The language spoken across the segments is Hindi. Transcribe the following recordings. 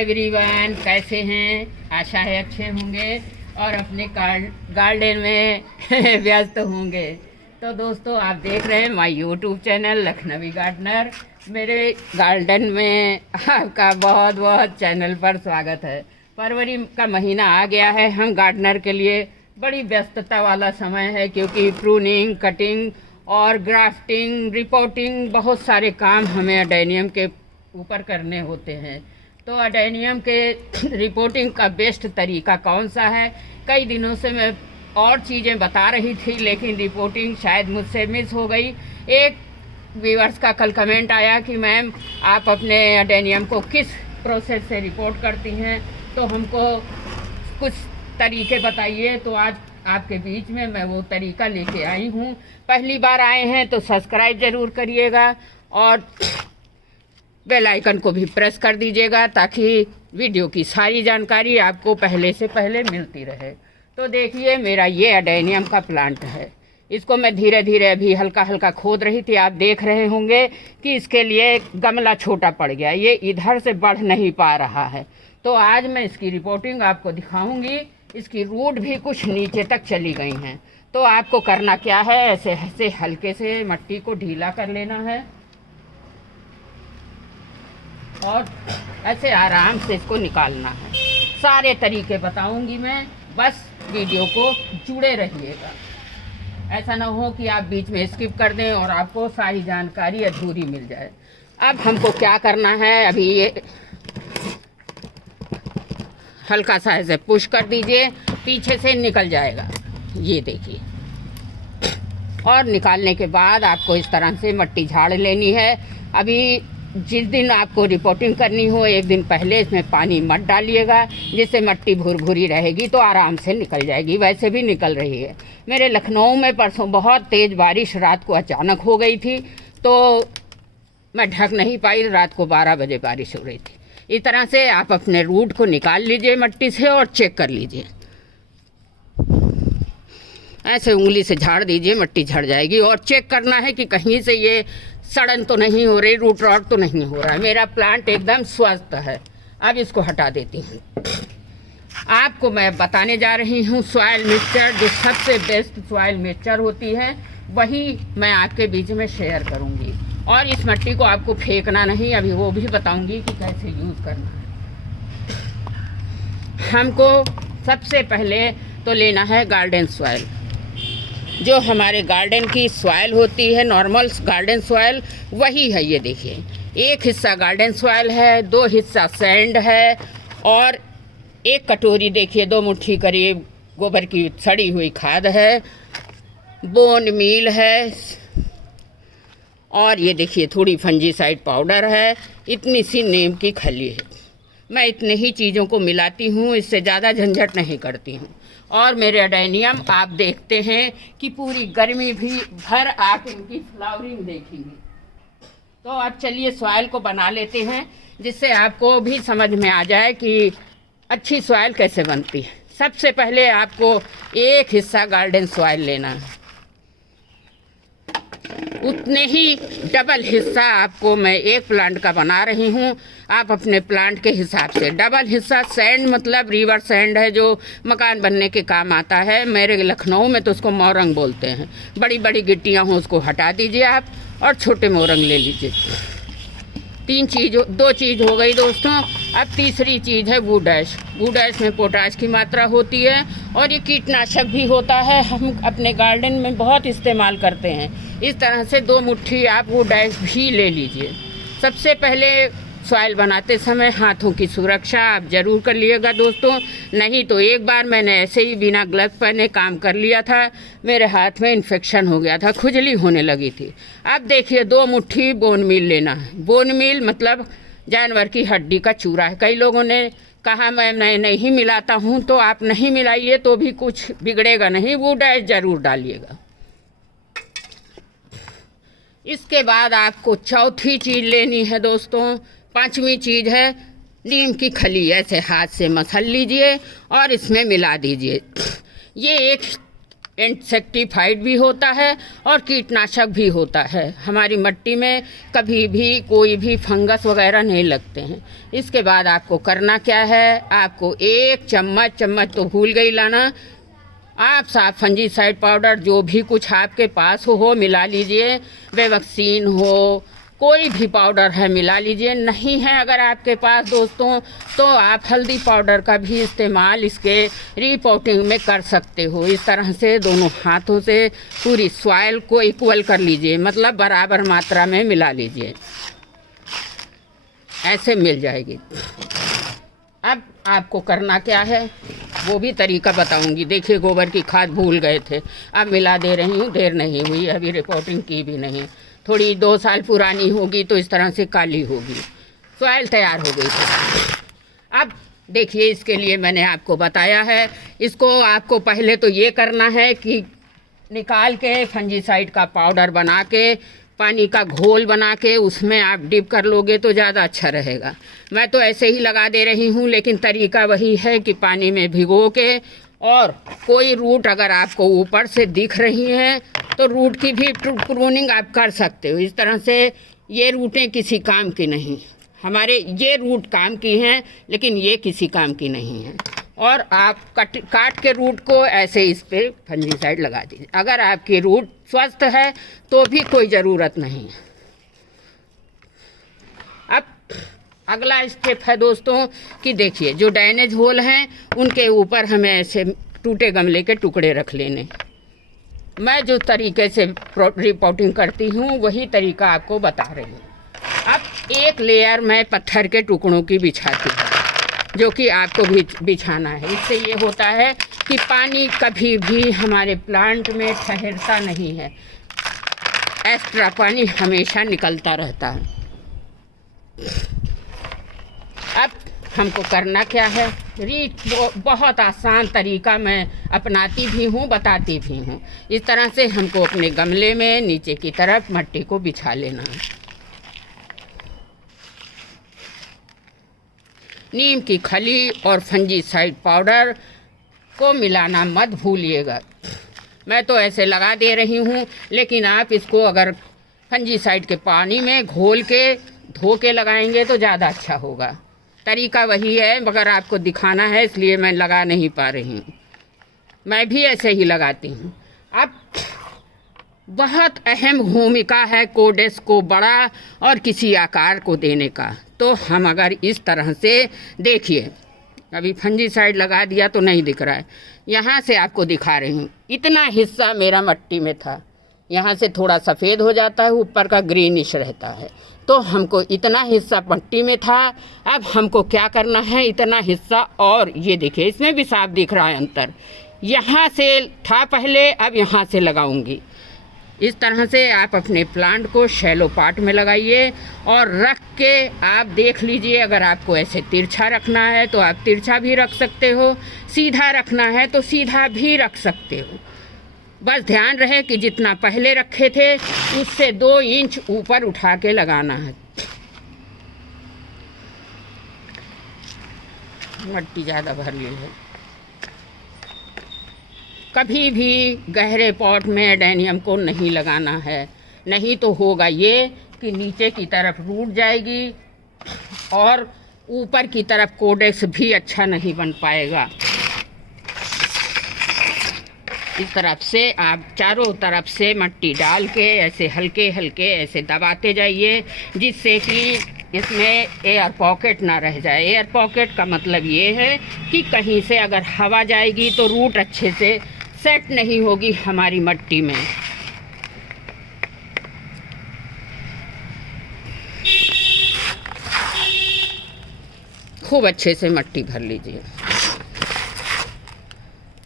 एवरीवन, कैसे हैं? आशा है अच्छे होंगे और अपने गार्डन में व्यस्त होंगे। तो दोस्तों, आप देख रहे हैं my YouTube channel Lucknowi gardener. मेरे गार्डन में आपका बहुत बहुत चैनल पर स्वागत है। फरवरी का महीना आ गया है। हम गार्डनर के लिए बड़ी व्यस्तता वाला समय है, क्योंकि प्रूनिंग, कटिंग और ग्राफ्टिंग, रिपोर्टिंग, बहुत सारे काम हमें एडेनियम के ऊपर करने होते हैं। तो एडेनियम के रिपोर्टिंग का बेस्ट तरीका कौन सा है? कई दिनों से मैं और चीज़ें बता रही थी, लेकिन रिपोर्टिंग शायद मुझसे मिस हो गई। एक व्यूअर्स का कल कमेंट आया कि मैम, आप अपने एडेनियम को किस प्रोसेस से रिपोर्ट करती हैं, तो हमको कुछ तरीके बताइए। तो आज आपके बीच में मैं वो तरीका लेके आई हूँ। पहली बार आए हैं तो सब्सक्राइब ज़रूर करिएगा और बेल आइकन को भी प्रेस कर दीजिएगा, ताकि वीडियो की सारी जानकारी आपको पहले से पहले मिलती रहे। तो देखिए, मेरा ये एडेनियम का प्लांट है। इसको मैं धीरे धीरे अभी हल्का हल्का खोद रही थी। आप देख रहे होंगे कि इसके लिए गमला छोटा पड़ गया, ये इधर से बढ़ नहीं पा रहा है। तो आज मैं इसकी रिपोर्टिंग आपको दिखाऊंगी। इसकी रूट भी कुछ नीचे तक चली गई हैं। तो आपको करना क्या है, ऐसे ऐसे हल्के से मट्टी को ढीला कर लेना है और ऐसे आराम से इसको निकालना है। सारे तरीके बताऊंगी मैं, बस वीडियो को जुड़े रहिएगा। ऐसा ना हो कि आप बीच में स्किप कर दें और आपको सारी जानकारी अधूरी मिल जाए। अब हमको क्या करना है, अभी ये हल्का सा ऐसे पुश कर दीजिए, पीछे से निकल जाएगा, ये देखिए। और निकालने के बाद आपको इस तरह से मट्टी झाड़ लेनी है। अभी जिस दिन आपको रिपोर्टिंग करनी हो, एक दिन पहले इसमें पानी मत डालिएगा, जिससे मट्टी भुरभुरी रहेगी तो आराम से निकल जाएगी। वैसे भी निकल रही है। मेरे लखनऊ में परसों बहुत तेज़ बारिश रात को अचानक हो गई थी, तो मैं ढक नहीं पाई। रात को 12 बजे बारिश हो रही थी। इस तरह से आप अपने रूट को निकाल लीजिए मट्टी से और चेक कर लीजिए। ऐसे उंगली से झाड़ दीजिए, मट्टी झड़ जाएगी। और चेक करना है कि कहीं से ये सड़न तो नहीं हो रही, रूट रॉट तो नहीं हो रहा है। मेरा प्लांट एकदम स्वस्थ है। अब इसको हटा देती हूँ। आपको मैं बताने जा रही हूँ सॉइल मिक्सचर, जो सबसे बेस्ट सॉइल मिक्सचर होती है, वही मैं आपके बीच में शेयर करूँगी। और इस मिट्टी को आपको फेंकना नहीं, अभी वो भी बताऊँगी कि कैसे यूज़ करना है। हमको सबसे पहले तो लेना है गार्डन सॉइल। जो हमारे गार्डन की सॉइल होती है, नॉर्मल गार्डन सॉइल, वही है। ये देखिए, एक हिस्सा गार्डन सॉइल है, 2 हिस्सा सैंड है और 1 कटोरी देखिए 2 मुट्ठी करीब गोबर की सड़ी हुई खाद है, बोन मील है और ये देखिए थोड़ी फंजीसाइड पाउडर है, इतनी सी नीम की खली है। मैं इतने ही चीज़ों को मिलाती हूँ, इससे ज़्यादा झंझट नहीं करती हूँ। और मेरे एडेनियम आप देखते हैं कि पूरी गर्मी भी भर आप इनकी फ्लावरिंग देखेंगे। तो अब चलिए सॉइल को बना लेते हैं, जिससे आपको भी समझ में आ जाए कि अच्छी सॉइल कैसे बनती है। सबसे पहले आपको 1 हिस्सा गार्डन सॉइल लेना है। उतने ही डबल हिस्सा आपको मैं एक प्लांट का बना रही हूँ। आप अपने प्लांट के हिसाब से डबल हिस्सा सैंड, मतलब रिवर सैंड है, जो मकान बनने के काम आता है। मेरे लखनऊ में तो उसको मोरंग बोलते हैं। बड़ी बड़ी गिट्टियाँ हों उसको हटा दीजिए आप और छोटे मोरंग ले लीजिए। 2 चीज़ हो गई दोस्तों। अब तीसरी चीज़ है वुड ऐश। वुड ऐश में पोटाश की मात्रा होती है और ये कीटनाशक भी होता है। हम अपने गार्डन में बहुत इस्तेमाल करते हैं। इस तरह से 2 मुट्ठी आप वुड ऐश भी ले लीजिए। सबसे पहले सॉइल बनाते समय हाथों की सुरक्षा आप ज़रूर कर लिएगा दोस्तों, नहीं तो एक बार मैंने ऐसे ही बिना ग्लव्स पहने काम कर लिया था। मेरे हाथ में इन्फेक्शन हो गया था, खुजली होने लगी थी। अब देखिए 2 मुट्ठी बोन मील लेना है। बोन मील मतलब जानवर की हड्डी का चूरा है। कई लोगों ने कहा मैं नहीं मिलाता हूँ, तो आप नहीं मिलाइए तो भी कुछ बिगड़ेगा नहीं, वुड ऐश ज़रूर डालिएगा। इसके बाद आपको चौथी चीज़ लेनी है दोस्तों। 5वीं चीज़ है नीम की खली। ऐसे हाथ से मसल लीजिए और इसमें मिला दीजिए। ये इंसेक्टिफाइड भी होता है और कीटनाशक भी होता है। हमारी मिट्टी में कभी भी कोई भी फंगस वगैरह नहीं लगते हैं। इसके बाद आपको करना क्या है, आपको 1 चम्मच तो भूल गई लाना, आप साफ फंजीसाइड पाउडर जो भी कुछ आपके पास हो मिला लीजिए। वेवैक्सीन हो, कोई भी पाउडर है मिला लीजिए। नहीं है अगर आपके पास दोस्तों, तो आप हल्दी पाउडर का भी इस्तेमाल इसके रिपोर्टिंग में कर सकते हो। इस तरह से दोनों हाथों से पूरी सॉइल को इक्वल कर लीजिए, मतलब बराबर मात्रा में मिला लीजिए, ऐसे मिल जाएगी। अब आपको करना क्या है वो भी तरीका बताऊंगी। देखिए गोबर की खाद भूल गए थे, अब मिला दे रही हूँ, देर नहीं हुई, अभी रिपोर्टिंग की भी नहीं, थोड़ी 2 साल पुरानी होगी तो इस तरह से काली होगी। सॉइल तैयार हो गई थी। अब देखिए इसके लिए मैंने आपको बताया है, इसको आपको पहले तो ये करना है कि निकाल के फंजीसाइड का पाउडर बना के, पानी का घोल बना के उसमें आप डिप कर लोगे तो ज़्यादा अच्छा रहेगा। मैं तो ऐसे ही लगा दे रही हूँ, लेकिन तरीका वही है कि पानी में भिगो के, और कोई रूट अगर आपको ऊपर से दिख रही हैं तो रूट की भी प्रूनिंग आप कर सकते हो। इस तरह से ये रूटें किसी काम की नहीं, हमारे ये रूट काम की हैं लेकिन ये किसी काम की नहीं है। और आप काट के रूट को ऐसे इस पे फंजीसाइड लगा दीजिए। अगर आपकी रूट स्वस्थ है तो भी कोई ज़रूरत नहीं है। अब अगला स्टेप है दोस्तों कि देखिए जो ड्रेनेज होल हैं उनके ऊपर हमें ऐसे टूटे गमले के टुकड़े रख लेने। मैं जो तरीके से रिपोर्टिंग करती हूँ वही तरीका आपको बता रही हूँ। अब एक लेयर मैं पत्थर के टुकड़ों की बिछाती हूँ, जो कि आपको भी बिछाना है। इससे ये होता है कि पानी कभी भी हमारे प्लांट में ठहरता नहीं है, एक्स्ट्रा पानी हमेशा निकलता रहता है। अब हमको करना क्या है, बहुत आसान तरीका मैं अपनाती भी हूँ, बताती भी हूँ। इस तरह से हमको अपने गमले में नीचे की तरफ मिट्टी को बिछा लेना है। नीम की खली और फंजीसाइड पाउडर को मिलाना मत भूलिएगा। मैं तो ऐसे लगा दे रही हूँ, लेकिन आप इसको अगर फंजीसाइड के पानी में घोल के धो के लगाएंगे तो ज़्यादा अच्छा होगा। तरीका वही है, मगर आपको दिखाना है इसलिए मैं लगा नहीं पा रही हूँ। मैं भी ऐसे ही लगाती हूँ। अब बहुत अहम भूमिका है कोडेक्स को बड़ा और किसी आकार को देने का। तो हम अगर इस तरह से देखिए, अभी फंजीसाइड लगा दिया तो नहीं दिख रहा है, यहाँ से आपको दिखा रही हूँ। इतना हिस्सा मेरा मिट्टी में था, यहाँ से थोड़ा सफ़ेद हो जाता है, ऊपर का ग्रीनिश रहता है। तो हमको इतना हिस्सा मिट्टी में था। अब हमको क्या करना है, इतना हिस्सा, और ये देखिए इसमें भी साफ दिख रहा है अंतर, यहाँ से था पहले, अब यहाँ से लगाऊंगी। इस तरह से आप अपने प्लांट को शैलो पार्ट में लगाइए और रख के आप देख लीजिए। अगर आपको ऐसे तिरछा रखना है तो आप तिरछा भी रख सकते हो, सीधा रखना है तो सीधा भी रख सकते हो। बस ध्यान रहे कि जितना पहले रखे थे उससे 2 इंच ऊपर उठा के लगाना है। मिट्टी ज़्यादा भर ली है। कभी भी गहरे पॉट में एडेनियम को नहीं लगाना है, नहीं तो होगा ये कि नीचे की तरफ रूट जाएगी और ऊपर की तरफ कोडेक्स भी अच्छा नहीं बन पाएगा। इस तरफ से आप चारों तरफ से मिट्टी डाल के ऐसे हल्के हल्के ऐसे दबाते जाइए, जिससे कि इसमें एयर पॉकेट ना रह जाए। एयर पॉकेट का मतलब ये है कि कहीं से अगर हवा जाएगी तो रूट अच्छे से सेट नहीं होगी हमारी मिट्टी में। खूब अच्छे से मिट्टी भर लीजिए,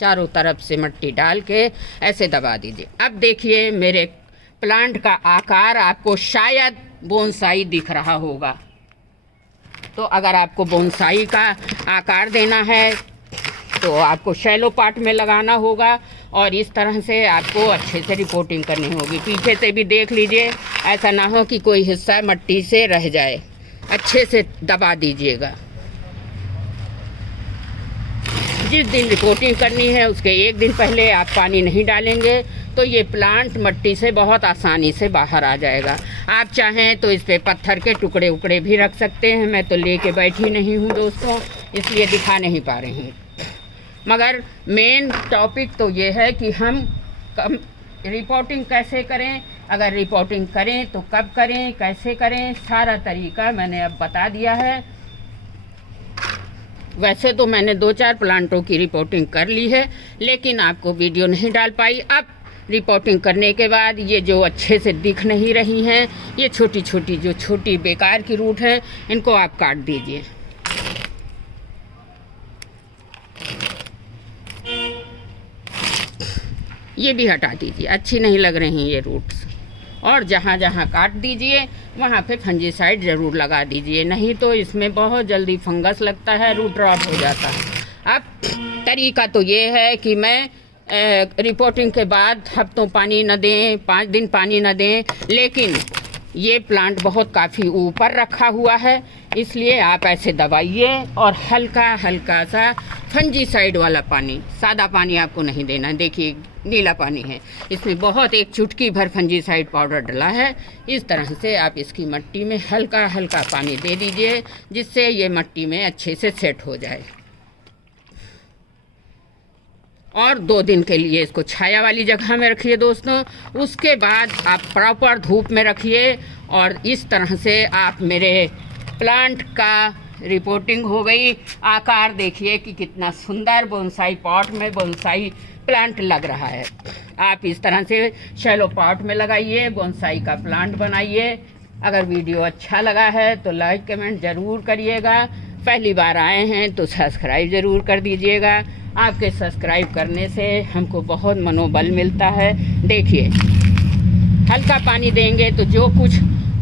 चारों तरफ से मिट्टी डाल के ऐसे दबा दीजिए। अब देखिए मेरे प्लांट का आकार आपको शायद बोनसाई दिख रहा होगा। तो अगर आपको बोनसाई का आकार देना है तो आपको शैलो पार्ट में लगाना होगा और इस तरह से आपको अच्छे से रिपोर्टिंग करनी होगी। पीछे से भी देख लीजिए, ऐसा ना हो कि कोई हिस्सा मिट्टी से रह जाए। अच्छे से दबा दीजिएगा। जिस दिन रिपोर्टिंग करनी है उसके एक दिन पहले आप पानी नहीं डालेंगे तो ये प्लांट मिट्टी से बहुत आसानी से बाहर आ जाएगा। आप चाहें तो इस पे पत्थर के टुकड़े उकड़े भी रख सकते हैं। मैं तो लेके बैठी नहीं हूँ दोस्तों, इसलिए दिखा नहीं पा रही हूँ। मगर मेन टॉपिक तो ये है कि हम रिपोर्टिंग कैसे करें, अगर रिपोर्टिंग करें तो कब करें, कैसे करें, सारा तरीका मैंने अब बता दिया है। वैसे तो मैंने 2-4 प्लांटों की रिपोर्टिंग कर ली है, लेकिन आपको वीडियो नहीं डाल पाई। अब रिपोर्टिंग करने के बाद ये जो अच्छे से दिख नहीं रही हैं, ये छोटी छोटी जो छोटी बेकार की रूट है, इनको आप काट दीजिए। ये भी हटा दीजिए, अच्छी नहीं लग रही ये रूट्स। और जहाँ जहाँ काट दीजिए वहाँ पे फंजीसाइड ज़रूर लगा दीजिए, नहीं तो इसमें बहुत जल्दी फंगस लगता है, रूट रॉट हो जाता है। अब तरीका तो ये है कि मैं रिपोर्टिंग के बाद हफ्तों पानी न दें, 5 दिन पानी न दें, लेकिन ये प्लांट बहुत काफ़ी ऊपर रखा हुआ है, इसलिए आप ऐसे दबाइए और हल्का हल्का सा फंजीसाइड वाला पानी, सादा पानी आपको नहीं देना। देखिए नीला पानी है, इसमें बहुत एक चुटकी भर फंजीसाइड पाउडर डला है। इस तरह से आप इसकी मिट्टी में हल्का हल्का पानी दे दीजिए, जिससे ये मिट्टी में अच्छे से सेट हो जाए। और 2 दिन के लिए इसको छाया वाली जगह में रखिए दोस्तों। उसके बाद आप प्रॉपर धूप में रखिए। और इस तरह से आप मेरे प्लांट का रिपोर्टिंग हो गई। आकार देखिए कि कितना सुंदर बोनसाई पॉट में बोनसाई प्लांट लग रहा है। आप इस तरह से शैलो पॉट में लगाइए, बोनसाई का प्लांट बनाइए। अगर वीडियो अच्छा लगा है तो लाइक कमेंट ज़रूर करिएगा। पहली बार आए हैं तो सब्सक्राइब ज़रूर कर दीजिएगा। आपके सब्सक्राइब करने से हमको बहुत मनोबल मिलता है। देखिए हल्का पानी देंगे तो जो कुछ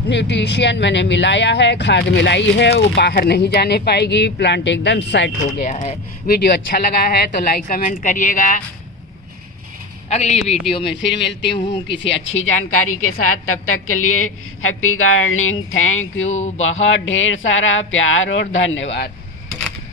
न्यूट्रिशन मैंने मिलाया है, खाद मिलाई है, वो बाहर नहीं जाने पाएगी। प्लांट एकदम सेट हो गया है। वीडियो अच्छा लगा है तो लाइक कमेंट करिएगा। अगली वीडियो में फिर मिलती हूँ किसी अच्छी जानकारी के साथ। तब तक के लिए हैप्पी गार्डनिंग। थैंक यू, बहुत ढेर सारा प्यार और धन्यवाद।